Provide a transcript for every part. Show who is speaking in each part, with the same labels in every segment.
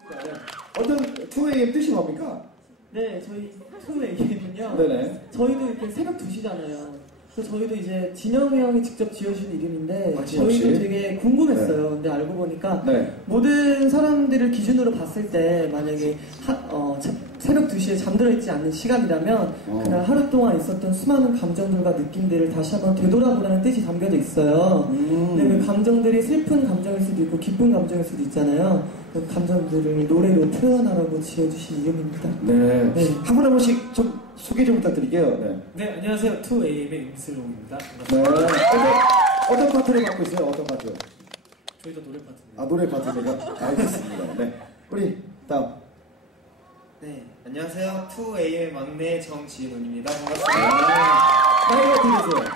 Speaker 1: 어떤 2AM 뜻이 뭡니까?
Speaker 2: 네, 저희 2AM은요.
Speaker 1: 네네.
Speaker 2: 저희도 이렇게 새벽 2시잖아요. 그래서 저희도 이제 진영이 형이 직접 지어주신 이름인데
Speaker 1: 박진영
Speaker 2: 저희도
Speaker 1: 씨?
Speaker 2: 되게 궁금했어요.
Speaker 1: 네.
Speaker 2: 근데 알고 보니까
Speaker 1: 네.
Speaker 2: 모든 사람들을 기준으로 봤을 때 만약에 새벽 2시에 잠들어 있지 않는 시간이라면 그날 하루 동안 있었던 수많은 감정들과 느낌들을 다시 한번 되돌아보라는 뜻이 담겨져 있어요. 근데 그 감정들이 슬픈 감정일 수도 있고 기쁜 감정일 수도 있잖아요. 그 감정들을 노래로 표현하라고 지어주신 이름입니다.
Speaker 1: 네.
Speaker 2: 네.
Speaker 1: 한 분 한 분씩 좀 소개 좀 부탁드릴게요. 네.
Speaker 3: 네, 안녕하세요. 2AM의 임슬롱입니다.
Speaker 1: 네. 어떤 파트를 맡고 있어요? 어떤 파트?
Speaker 3: 저희도 노래 파트입니다.
Speaker 1: 아, 노래 파트가 알겠습니다. 네. 우리 다음.
Speaker 4: 네, 안녕하세요. 2AM의 막내 정지훈입니다. 반갑습니다.
Speaker 1: 나이가 어떻게 되세요?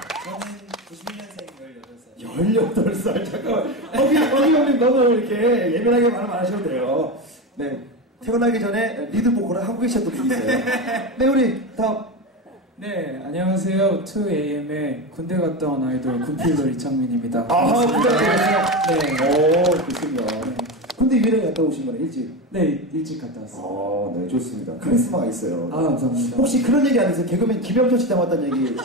Speaker 4: 저는 91년생 16살.
Speaker 1: 18살. 잠깐만. 형님 너무 이렇게 예민하게 말을 안 하셔도 돼요. 네. 퇴근하기 전에 리드 보컬을 하고 계셨던 분이 있어요. 네, 우리 다음.
Speaker 5: 네, 안녕하세요. 2AM의 군대 갔다 온 아이돌 군필돌 이창민입니다.
Speaker 1: 아, 군대
Speaker 5: 네.
Speaker 1: 오, 좋습니다. 군대 유일하게 갔다 오신 거네, 일찍?
Speaker 5: 네, 일찍 갔다 왔어요.
Speaker 1: 네, 좋습니다. 카리스마가 있어요.
Speaker 5: 아, 감사합니다.
Speaker 1: 혹시 그런 얘기 안 해서 개그맨 김영철 씨 닮았다는 얘기?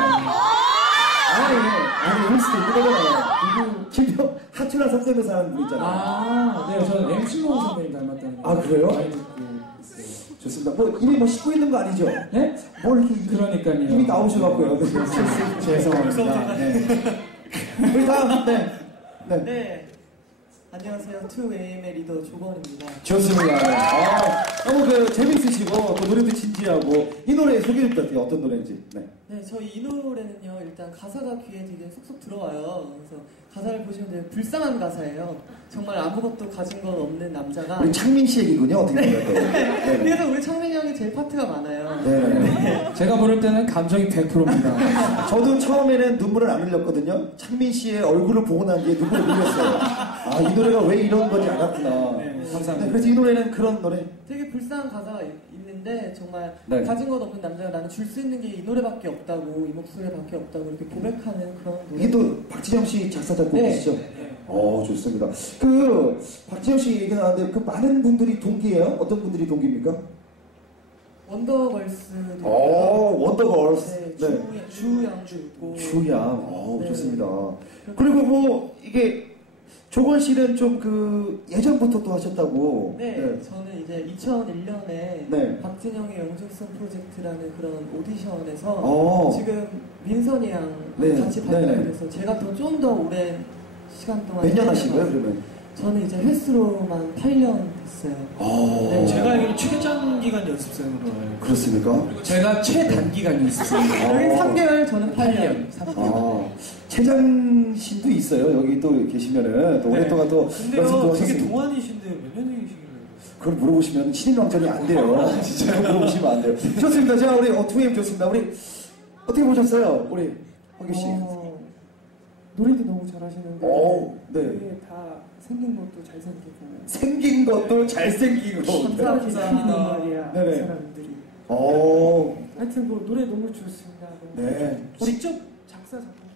Speaker 1: 아니, 그럴 수도 있고 그러잖아요. 김영, 하춘아 섭섭에서 하는 분 있잖아요.
Speaker 5: 아, 네, 저는 MC 모 선배님 닮았다는 거.
Speaker 1: 아, 그래요?
Speaker 5: 많이 듣고 있어요.
Speaker 1: 좋습니다. 뭐, 이미 뭐 씻고 있는 거 아니죠?
Speaker 5: 네?
Speaker 1: 뭘 이렇게.
Speaker 5: 그러니까요.
Speaker 1: 이미 나오셔갖고요.
Speaker 5: 죄송합니다. 네.
Speaker 1: 우리 다음, 네. 네.
Speaker 2: 네. 안녕하세요. 2AM의 리더 조건입니다.
Speaker 1: 좋습니다. 너무 재밌으시고, 또 노래도 진지하고, 이 노래 소개 좀 부탁드려요. 어떤 노래인지. 네.
Speaker 2: 네, 저희 이 노래는요, 일단 가사가 귀에 되게 쏙쏙 들어와요. 그래서 가사를 보시면 되게 불쌍한 가사예요. 정말 아무것도 가진 건 없는 남자가.
Speaker 1: 우리 창민 씨 얘기군요. 어떻게 보면. 네.
Speaker 2: 그래서 우리 창민이 형이 제일 파트가 많아요.
Speaker 1: 네.
Speaker 5: 제가 부를 때는 감정이 100%입니다.
Speaker 1: 저도 처음에는 눈물을 안 흘렸거든요. 창민 씨의 얼굴을 보고 난 뒤에 눈물을 흘렸어요. 아, 이 노래가 왜 이런 건지 알았구나.
Speaker 5: 네, 감사합니다.
Speaker 1: 네, 그래서 이 노래는 그런 노래.
Speaker 2: 되게 불쌍한 가사가 있는데 정말
Speaker 1: 네.
Speaker 2: 가진 것 없는 남자가 나는 줄 수 있는 게 이 노래밖에 없다고, 이 목소리밖에 없다고 이렇게 고백하는 그런 노래.
Speaker 1: 이게 또 박진영 씨 작사 작곡이시죠?
Speaker 2: 네.
Speaker 1: 좋습니다. 박진영 씨 얘기 나왔는데 많은 분들이 동기예요? 어떤 분들이 동기입니까?
Speaker 2: 원더걸스도 있고.
Speaker 1: 원더걸스.
Speaker 2: 네, 주양도 있고.
Speaker 1: 주양.
Speaker 2: 네.
Speaker 1: 좋습니다. 그리고 뭐 이게 조건 씨는 좀 예전부터 또 하셨다고.
Speaker 2: 네, 저는 이제 2001년에
Speaker 1: 네.
Speaker 2: 박진영의 영준성 프로젝트라는 그런 오디션에서 지금 민선이랑 같이 발표를 해서 제가 좀 더 오랜 시간 동안
Speaker 1: 몇 년 하신 거예요, 그러면?
Speaker 2: 저는 이제 횟수로만 8년 됐어요.
Speaker 3: 네, 제가 알기로 최장기간 연습생으로 알고.
Speaker 1: 그렇습니까?
Speaker 5: 제가 최단기간 연습생입니다.
Speaker 2: 여기 3개월, 저는 8년.
Speaker 1: 최장신도 있어요. 여기 또 계시면은 또 오랫동안 또
Speaker 3: 근데요,
Speaker 1: 연습도
Speaker 3: 되게
Speaker 1: 하셨으니까.
Speaker 3: 동안이신데 몇 년생이시길래?
Speaker 1: 그걸 물어보시면 신인왕전이 안 돼요. 진짜 물어보시면 안 돼요. 좋습니다. 자, 우리 2AM 좋습니다. 우리 어떻게 보셨어요? 우리 허규 씨.
Speaker 2: 노래도 너무 잘하시는데
Speaker 1: 네.
Speaker 2: 되게 다 생긴 것도 잘생기고
Speaker 1: 생긴 것도 잘생기고.
Speaker 2: 감사합니다. 말이야.
Speaker 1: 네네.
Speaker 2: 사람들이.
Speaker 1: 오.
Speaker 2: 하여튼 뭐 노래 너무 좋습니다.
Speaker 1: 네.
Speaker 2: 직접 작사 작곡